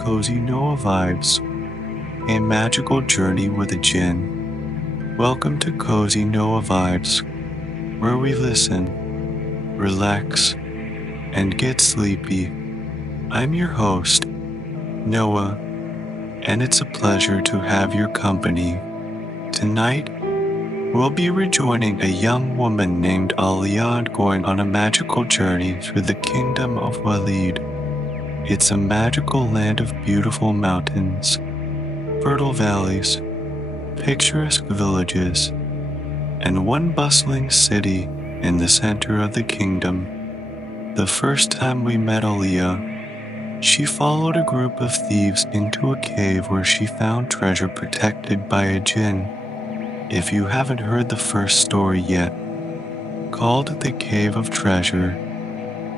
cozy Noah vibes, a magical journey with a jinn. Welcome to Cozy Noah Vibes, where we listen, relax, and get sleepy. I'm your host, Noah, and it's a pleasure to have your company. Tonight, we'll be rejoining a young woman named Aaliyah going on a magical journey through the kingdom of Walid. It's a magical land of beautiful mountains, fertile valleys, picturesque villages, and one bustling city in the center of the kingdom. The first time we met Aaliyah, she followed a group of thieves into a cave where she found treasure protected by a jinn. If you haven't heard the first story yet, called The Cave of Treasure,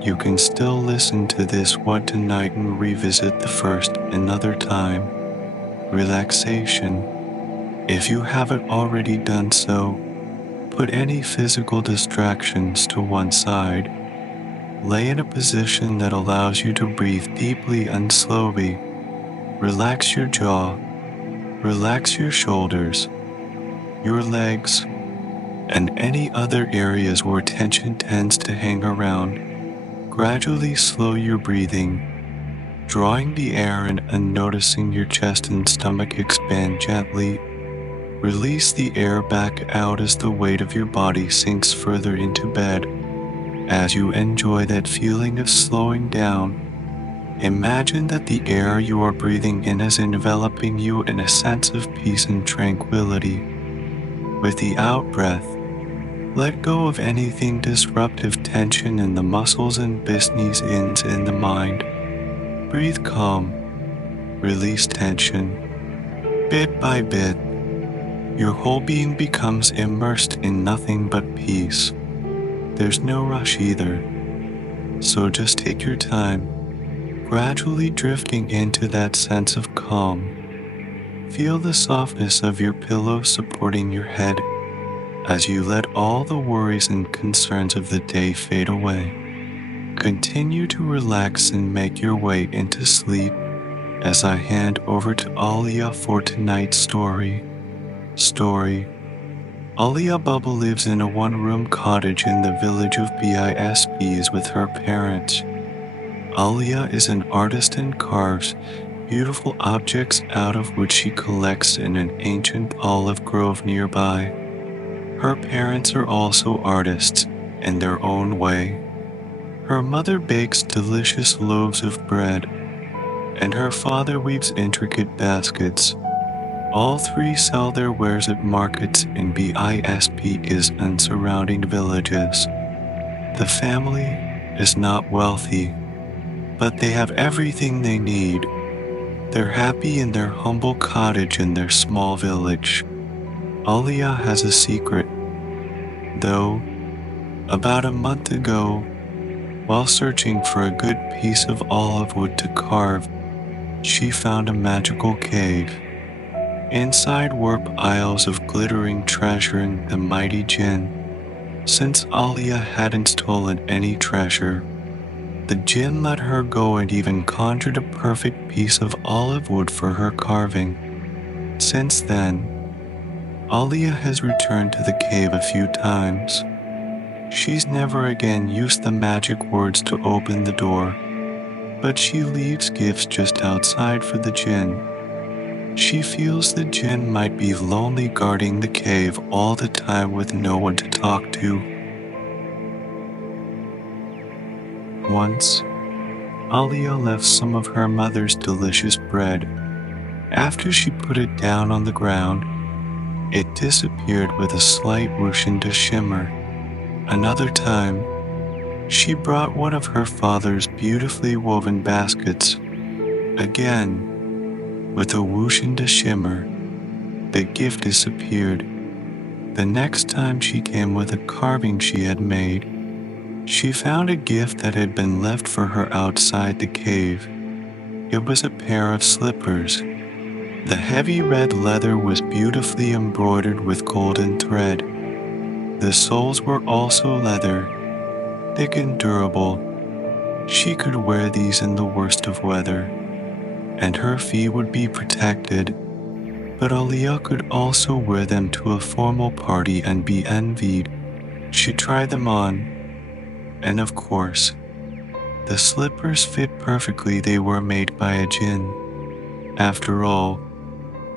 you can still listen to this one tonight and revisit the first another time. Relaxation. If you haven't already done so, put any physical distractions to one side. Lay in a position that allows you to breathe deeply and slowly. Relax your jaw, relax your shoulders, your legs, and any other areas where tension tends to hang around. Gradually slow your breathing, drawing the air in and noticing your chest and stomach expand gently. Release the air back out as the weight of your body sinks further into bed. As you enjoy that feeling of slowing down, imagine that the air you are breathing in is enveloping you in a sense of peace and tranquility. With the out-breath, let go of anything disruptive tension in the muscles and business ends in the mind. Breathe calm, release tension. Bit by bit, your whole being becomes immersed in nothing but peace. There's no rush either, so just take your time, gradually drifting into that sense of calm. Feel the softness of your pillow supporting your head as you let all the worries and concerns of the day fade away. Continue to relax and make your way into sleep as I hand over to Aaliyah for tonight's story. Aaliyah Bubba lives in a one-room cottage in the village of Bisps with her parents. Aaliyah is an artist and carves beautiful objects out of which she collects in an ancient olive grove nearby. Her parents are also artists in their own way. Her mother bakes delicious loaves of bread, and her father weaves intricate baskets. All three sell their wares at markets in Bisps and surrounding villages. The family is not wealthy, but they have everything they need. They're happy in their humble cottage in their small village. Aaliyah has a secret, though. About a month ago, while searching for a good piece of olive wood to carve, she found a magical cave. Inside were piles of glittering treasure and the mighty jinn. Since Aaliyah hadn't stolen any treasure, the jinn let her go and even conjured a perfect piece of olive wood for her carving. Since then, Aaliyah has returned to the cave a few times. She's never again used the magic words to open the door, but she leaves gifts just outside for the jinn. She feels the jinn might be lonely guarding the cave all the time with no one to talk to. Once, Aaliyah left some of her mother's delicious bread. After she put it down on the ground, it disappeared with a slight whoosh and a shimmer. Another time, she brought one of her father's beautifully woven baskets. Again, with a whoosh and a shimmer, the gift disappeared. The next time she came with a carving she had made, she found a gift that had been left for her outside the cave. It was a pair of slippers. The heavy red leather was beautifully embroidered with golden thread. The soles were also leather, thick and durable. She could wear these in the worst of weather. and her fee would be protected, but Aaliyah could also wear them to a formal party and be envied. She tried them on, and of course, the slippers fit perfectly. They were made by a jinn. After all,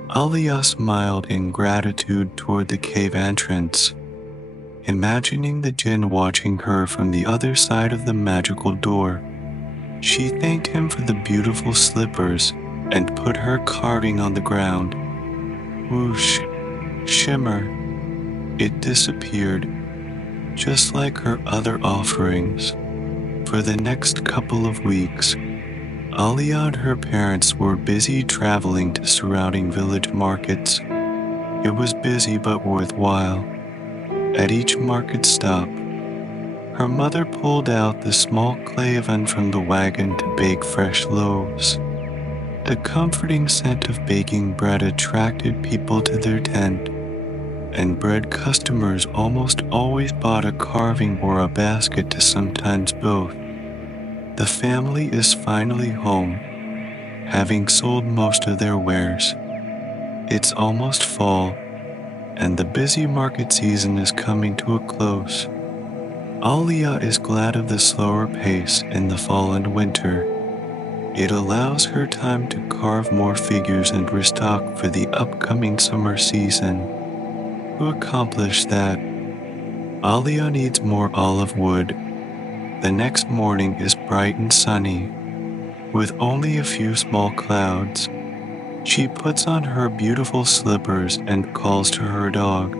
Aaliyah smiled in gratitude toward the cave entrance, imagining the jinn watching her from the other side of the magical door. She thanked him for the beautiful slippers and put her carving on the ground. Whoosh, shimmer, it disappeared, just like her other offerings. For the next couple of weeks, Aaliyah and her parents were busy traveling to surrounding village markets. It was busy but worthwhile. At each market stop, her mother pulled out the small clay oven from the wagon to bake fresh loaves. The comforting scent of baking bread attracted people to their tent, and bread customers almost always bought a carving or a basket to sometimes both. The family is finally home, having sold most of their wares. It's almost fall, and the busy market season is coming to a close. Aaliyah is glad of the slower pace in the fall and winter. It allows her time to carve more figures and restock for the upcoming summer season. To accomplish that, Aaliyah needs more olive wood. The next morning is bright and sunny, with only a few small clouds. She puts on her beautiful slippers and calls to her dog,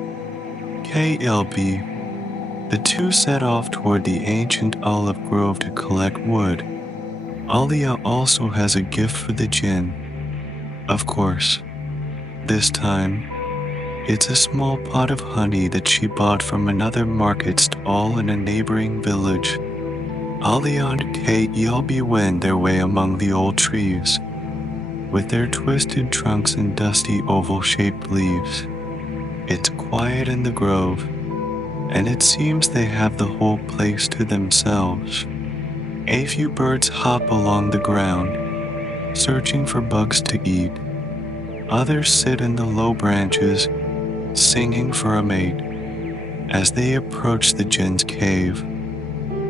KLB. The two set off toward the ancient olive grove to collect wood. Aaliyah also has a gift for the jinn. Of course, this time, it's a small pot of honey that she bought from another market stall in a neighboring village. Aaliyah and KLB wend their way among the old trees, with their twisted trunks and dusty oval-shaped leaves. It's quiet in the grove, and it seems they have the whole place to themselves. A few birds hop along the ground, searching for bugs to eat. Others sit in the low branches, singing for a mate. As they approach the jinn's cave,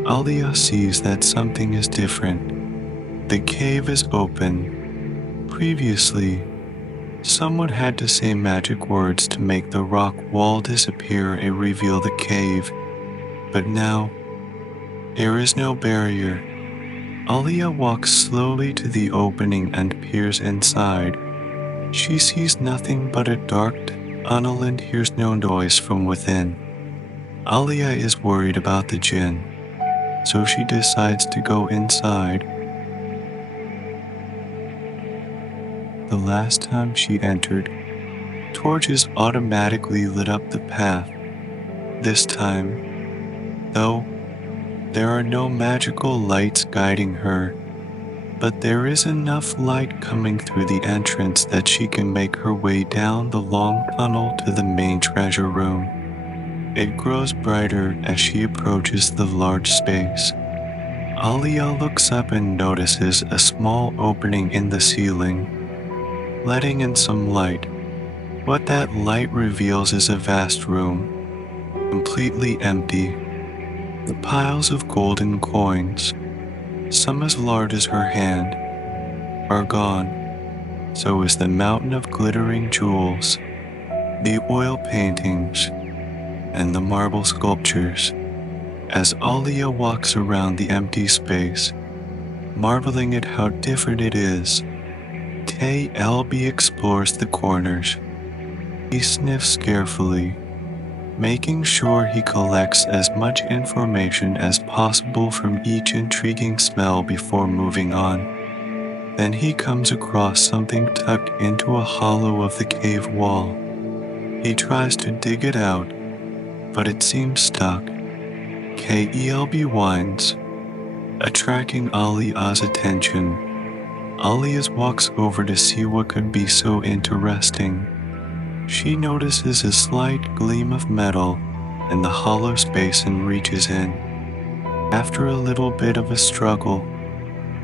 Aaliyah sees that something is different. The cave is open. Previously, someone had to say magic words to make the rock wall disappear and reveal the cave. But now, there is no barrier. Aaliyah walks slowly to the opening and peers inside. She sees nothing but a dark tunnel and hears no noise from within. Aaliyah is worried about the jinn, so she decides to go inside. The last time she entered, torches automatically lit up the path. This time, though, there are no magical lights guiding her, but there is enough light coming through the entrance that she can make her way down the long tunnel to the main treasure room. It grows brighter as she approaches the large space. Aaliyah looks up and notices a small opening in the ceiling, letting in some light. What that light reveals is a vast room, completely empty. The piles of golden coins, some as large as her hand, are gone. So is the mountain of glittering jewels, the oil paintings, and the marble sculptures. As Aaliyah walks around the empty space, marveling at how different it is, KLB explores the corners. He sniffs carefully, making sure he collects as much information as possible from each intriguing smell before moving on. Then he comes across something tucked into a hollow of the cave wall. He tries to dig it out, but it seems stuck. KELB whines, attracting Aaliyah's attention. Aaliyah walks over to see what could be so interesting. She notices a slight gleam of metal in the hollow space and reaches in. After a little bit of a struggle,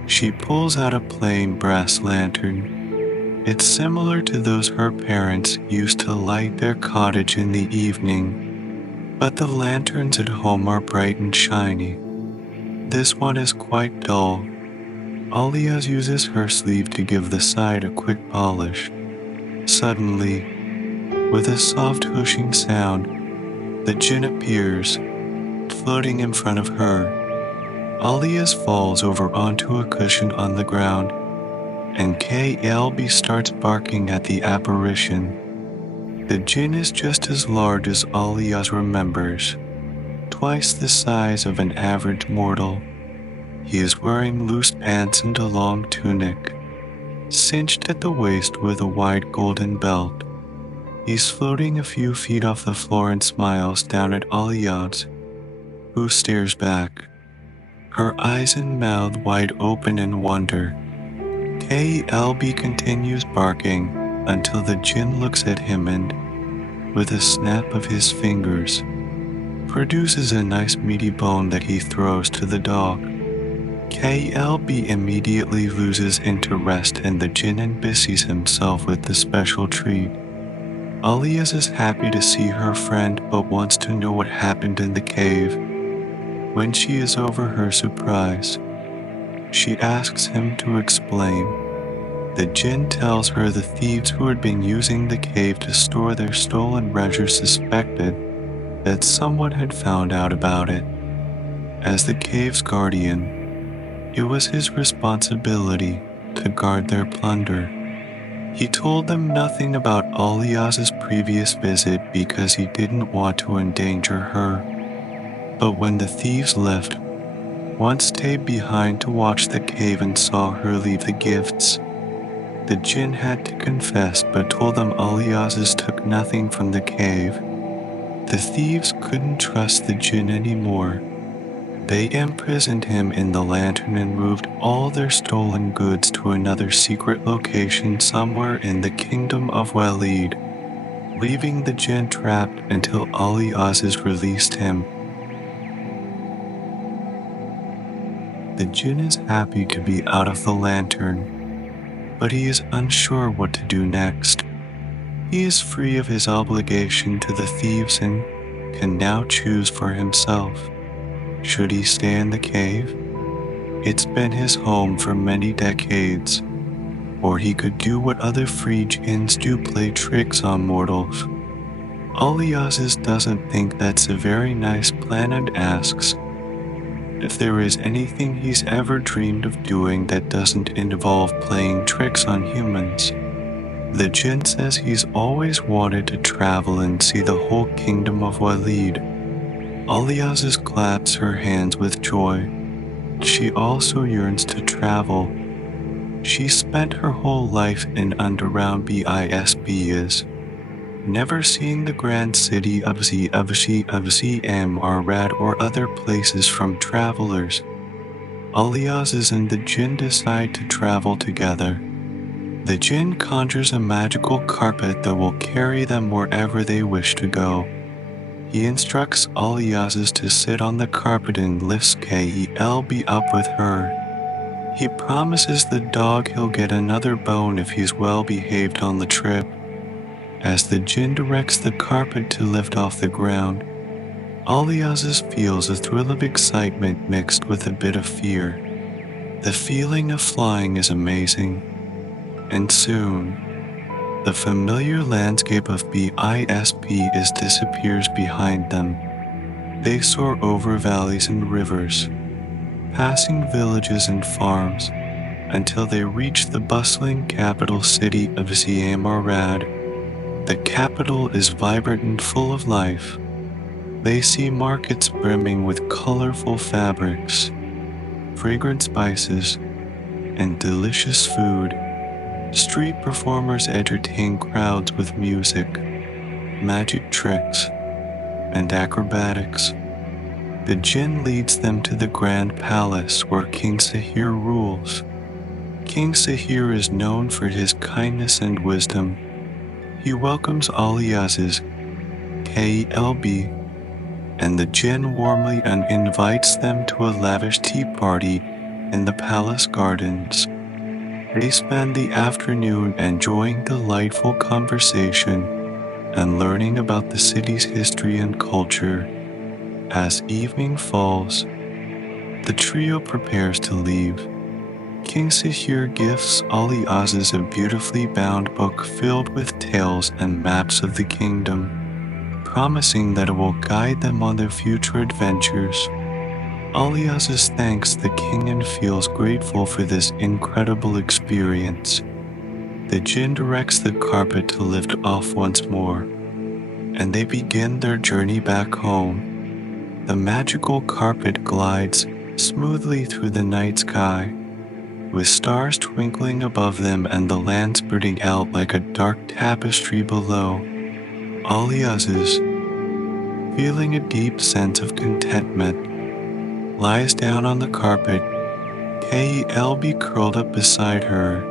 She pulls out a plain brass lantern. It's similar to those her parents used to light their cottage in the evening, but the lanterns at home are bright and shiny. This one is quite dull. Aaliyah uses her sleeve to give the side a quick polish. Suddenly, with a soft whooshing sound, the jinn appears, floating in front of her. Aaliyah falls over onto a cushion on the ground, and KLB starts barking at the apparition. The jinn is just as large as Aaliyah remembers, twice the size of an average mortal. He is wearing loose pants and a long tunic, cinched at the waist with a wide golden belt. He's floating a few feet off the floor and smiles down at Aaliyah, who stares back, her eyes and mouth wide open in wonder. KLB continues barking until the jinn looks at him and, with a snap of his fingers, produces a nice meaty bone that he throws to the dog. KLB immediately loses interest and the jinn busies himself with the special treat. Aaliyah is happy to see her friend but wants to know what happened in the cave. When she is over her surprise, she asks him to explain. The jinn tells her the thieves who had been using the cave to store their stolen treasure suspected that someone had found out about it. As the cave's guardian, it was his responsibility to guard their plunder. He told them nothing about Aaliyah's previous visit because he didn't want to endanger her. But when the thieves left, one stayed behind to watch the cave and saw her leave the gifts. The jinn had to confess but told them Aaliyah's took nothing from the cave. The thieves couldn't trust the jinn anymore. They imprisoned him in the lantern and moved all their stolen goods to another secret location somewhere in the kingdom of Walid, leaving the jinn trapped until Aaliyah released him. The jinn is happy to be out of the lantern, but he is unsure what to do next. He is free of his obligation to the thieves and can now choose for himself. Should he stay in the cave? It's been his home for many decades. Or he could do what other free jinns do, play tricks on mortals. Aaliyah doesn't think that's a very nice plan and asks if there is anything he's ever dreamed of doing that doesn't involve playing tricks on humans. The jinn says he's always wanted to travel and see the whole kingdom of Walid. Aaliyah claps her hands with joy. She also yearns to travel. She spent her whole life in and around Bisbs, never seeing the grand city of Zamarrad or other places from travelers. Aaliyah and the jinn decide to travel together. The jinn conjures a magical carpet that will carry them wherever they wish to go. He instructs Aaliyah to sit on the carpet and lifts KLB up with her. He promises the dog he'll get another bone if he's well behaved on the trip. As the jinn directs the carpet to lift off the ground, Aaliyah feels a thrill of excitement mixed with a bit of fear. The feeling of flying is amazing. And soon, the familiar landscape of Bisp disappears behind them. They soar over valleys and rivers, passing villages and farms, until they reach the bustling capital city of Zamarrad. The capital is vibrant and full of life. They see markets brimming with colorful fabrics, fragrant spices, and delicious food. Street performers entertain crowds with music, magic tricks, and acrobatics. The jinn leads them to the grand palace where King Sahir rules. King Sahir is known for his kindness and wisdom. He welcomes Aaliyah's KLB, and the jinn warmly invites them to a lavish tea party in the palace gardens. They spend the afternoon enjoying delightful conversation and learning about the city's history and culture. As evening falls, the trio prepares to leave. King Sihir gifts Ali Aziz a beautifully bound book filled with tales and maps of the kingdom, promising that it will guide them on their future adventures. Ali Aziz thanks the king and feels grateful for this incredible experience. The jinn directs the carpet to lift off once more, and they begin their journey back home. The magical carpet glides smoothly through the night sky, with stars twinkling above them and the land spreading out like a dark tapestry below. Ali Aziz, feeling a deep sense of contentment, lies down on the carpet, Kelb curled up beside her.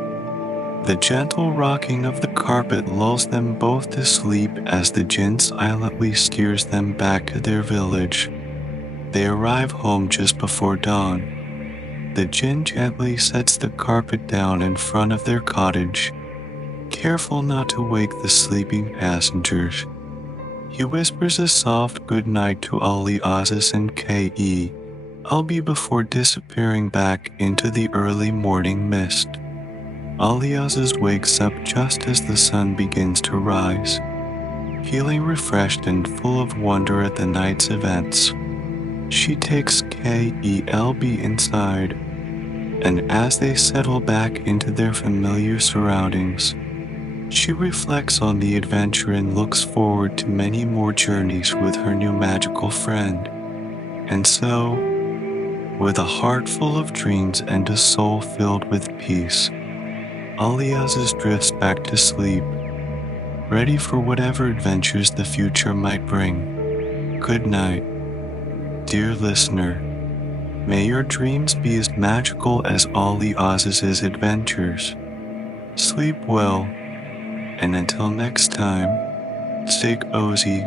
The gentle rocking of the carpet lulls them both to sleep as the jinn silently steers them back to their village. They arrive home just before dawn. The jinn gently sets the carpet down in front of their cottage, careful not to wake the sleeping passengers. He whispers a soft good night to Ali Aziz and Kelb before disappearing back into the early morning mist. Ali Aziz wakes up just as the sun begins to rise, feeling refreshed and full of wonder at the night's events. She takes Kelb inside, and as they settle back into their familiar surroundings, she reflects on the adventure and looks forward to many more journeys with her new magical friend. And so, with a heart full of dreams and a soul filled with peace, Ali Aziz drifts back to sleep, ready for whatever adventures the future might bring. Good night, dear listener. May your dreams be as magical as Ali Aziz's adventures. Sleep well, and until next time, stay cozy.